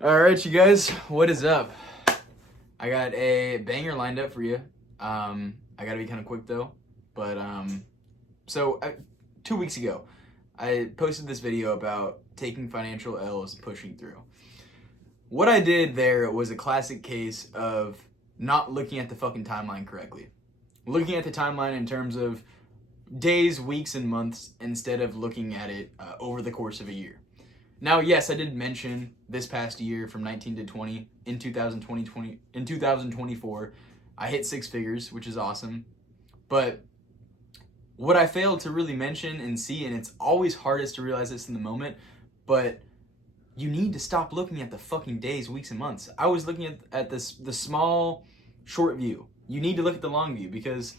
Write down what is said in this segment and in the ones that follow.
All right, you guys, what is up? I got a banger lined up for you. I gotta be kind of quick though, but so 2 weeks ago, I posted this video about taking financial L's and pushing through. What I did there was a classic case of not looking at the fucking timeline correctly. Looking at the timeline in terms of days, weeks, and months instead of looking at it over the course of a year. Now, yes, I did mention this past year from 19 to 20 in 2024, I hit six figures, which is awesome. But what I failed to really mention and see, and it's always hardest to realize this in the moment, but you need to stop looking at the fucking days, weeks, and months. I was looking at the small, short view. You need to look at the long view because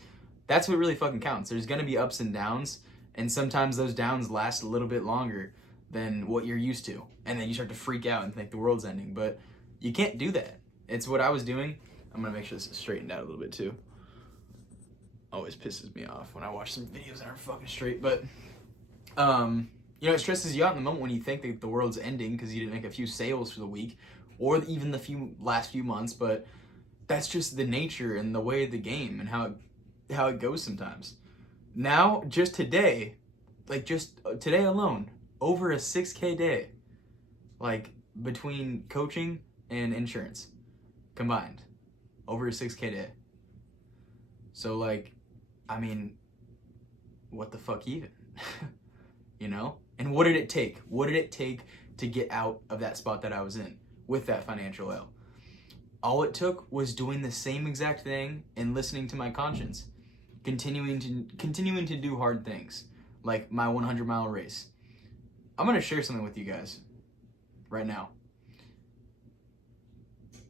that's what really fucking counts. There's going to be ups and downs, and sometimes those downs last a little bit longer than what you're used to. And then you start to freak out and think the world's ending. But you can't do that. It's what I was doing. I'm going to make sure this is straightened out a little bit too. Always pisses me off when I watch some videos that aren't fucking straight. But, it stresses you out in the moment when you think that the world's ending because you didn't make a few sales for the week or even the last few months. But that's just the nature and the way of the game and how it goes sometimes. Now, just today, today alone, over a 6K day, between coaching and insurance combined, over a 6K day. So what the fuck even? And what did it take? What did it take to get out of that spot that I was in with that financial L? All it took was doing the same exact thing and listening to my conscience, continuing to do hard things, like my 100-mile race. I'm going to share something with you guys right now.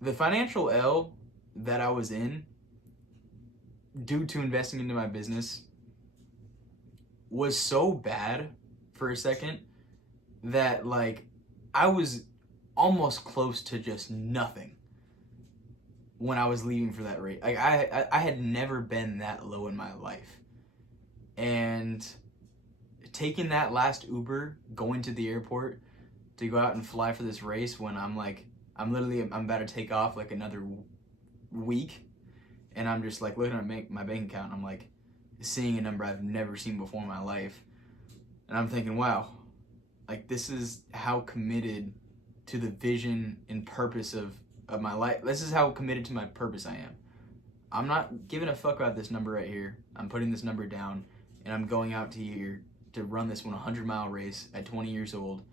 The financial L that I was in due to investing into my business was so bad for a second that I was almost close to just nothing when I was leaving for that race. I had never been that low in my life. And taking that last Uber, going to the airport to go out and fly for this race when I'm about to take off another week, and I'm just looking at my bank account, and I'm seeing a number I've never seen before in my life, and I'm thinking, wow, this is how committed to the vision and purpose of my life. This is how committed to my purpose I am. I'm not giving a fuck about this number right here. I'm putting this number down, and I'm going out to here to run this 100-mile race at 20 years old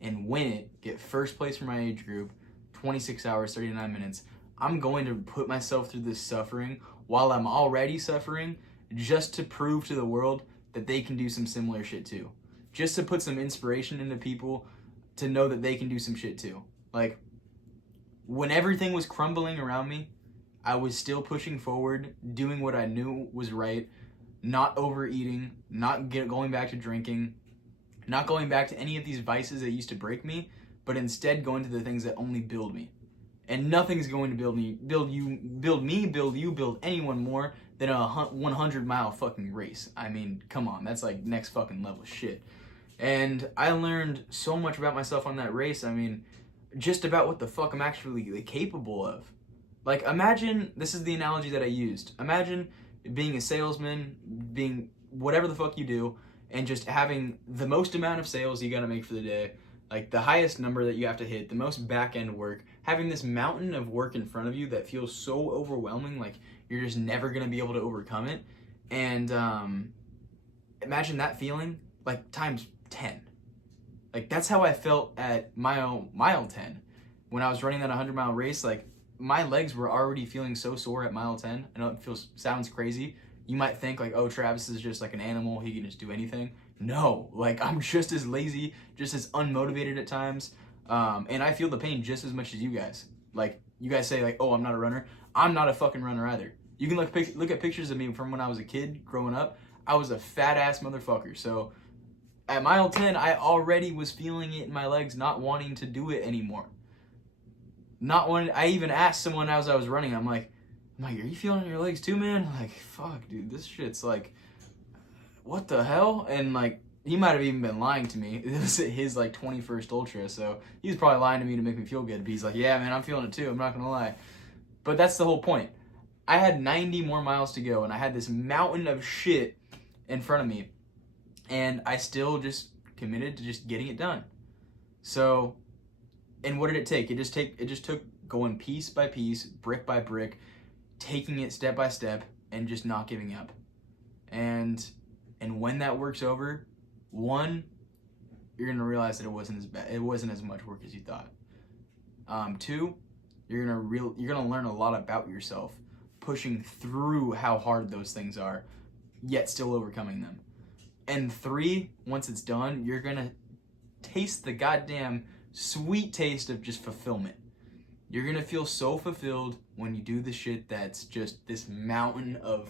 and win it, get first place for my age group, 26 hours, 39 minutes. I'm going to put myself through this suffering while I'm already suffering just to prove to the world that they can do some similar shit too. Just to put some inspiration into people to know that they can do some shit too. When everything was crumbling around me, I was still pushing forward, doing what I knew was right, not overeating, not going back to drinking, not going back to any of these vices that used to break me, but instead going to the things that only build me. And nothing's going to build anyone more than a 100-mile fucking race. I mean, come on, that's next fucking level shit. And I learned so much about myself on that race. I mean, just about what the fuck I'm actually capable of. Imagine, this is the analogy that I used. Imagine being a salesman, being whatever the fuck you do, and just having the most amount of sales you gotta make for the day, the highest number that you have to hit, the most back-end work, having this mountain of work in front of you that feels so overwhelming, you're just never gonna be able to overcome it. And imagine that feeling, times 10. That's how I felt at mile 10. When I was running that 100-mile race, my legs were already feeling so sore at mile 10. I know it sounds crazy. You might think oh, Travis is just an animal. He can just do anything. No, I'm just as lazy, just as unmotivated at times. And I feel the pain just as much as you guys. You guys say oh, I'm not a runner. I'm not a fucking runner either. You can look at pictures of me from when I was a kid growing up. I was a fat ass motherfucker. So at mile 10, I already was feeling it in my legs, not wanting to do it anymore. I even asked someone as I was running, I'm like, are you feeling it in your legs too, man? Fuck, dude, this shit's what the hell? And he might have even been lying to me. It was his like 21st ultra, so he was probably lying to me to make me feel good. But he's like, yeah, man, I'm feeling it too. I'm not gonna lie. But that's the whole point. I had 90 more miles to go, and I had this mountain of shit in front of me, and I still just committed to just getting it done. So, and what did it take? It just took going piece by piece, brick by brick, taking it step by step, and just not giving up. And when that work's over, one, you're gonna realize that it wasn't as bad. It wasn't as much work as you thought. Two, you're gonna learn a lot about yourself, pushing through how hard those things are, yet still overcoming them. And three, once it's done, you're gonna taste the goddamn sweet taste of just fulfillment. You're gonna feel so fulfilled when you do the shit that's just this mountain of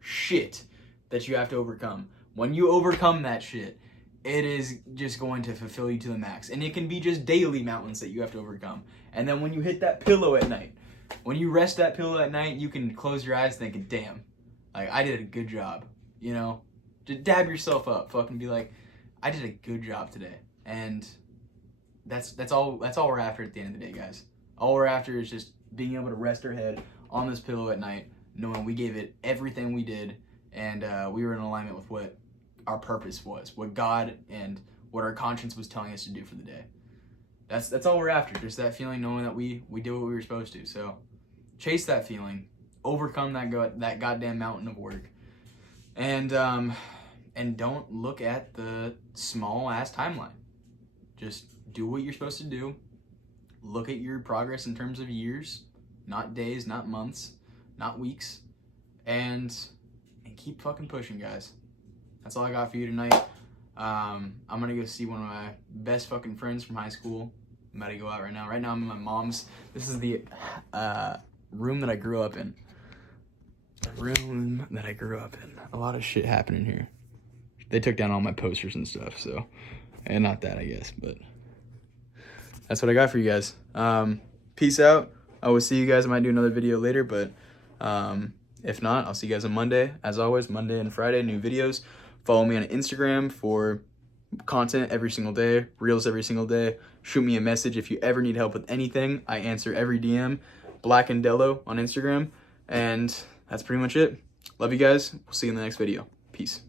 shit that you have to overcome. When you overcome that shit, it is just going to fulfill you to the max. And it can be just daily mountains that you have to overcome. And then when you hit that pillow at night, when you rest that pillow at night, you can close your eyes thinking, damn, like I did a good job, you know? Just dab yourself up, fucking be like, I did a good job today. And that's all we're after at the end of the day, guys. All we're after is just being able to rest our head on this pillow at night, knowing we gave it everything we did, and we were in alignment with what our purpose was, what God and what our conscience was telling us to do for the day. That's all we're after, just that feeling, knowing that we did what we were supposed to. So chase that feeling, overcome that goddamn mountain of work, and don't look at the small ass timeline. Just do what you're supposed to do. Look at your progress in terms of years, not days, not months, not weeks, and keep fucking pushing, guys. That's all I got for you tonight. I'm gonna go see one of my best fucking friends from high school. I'm about to go out right now. Right now I'm in my mom's. This is the room that I grew up in. The room that I grew up in. A lot of shit happening here. They took down all my posters and stuff, so. And not that, I guess, but. That's what I got for you guys. Peace out. I will see you guys. I might do another video later, but if not, I'll see you guys on Monday. As always, Monday and Friday, new videos. Follow me on Instagram for content every single day, reels every single day. Shoot me a message if you ever need help with anything. I answer every DM. Black and Dello on Instagram. And that's pretty much it. Love you guys. We'll see you in the next video. Peace.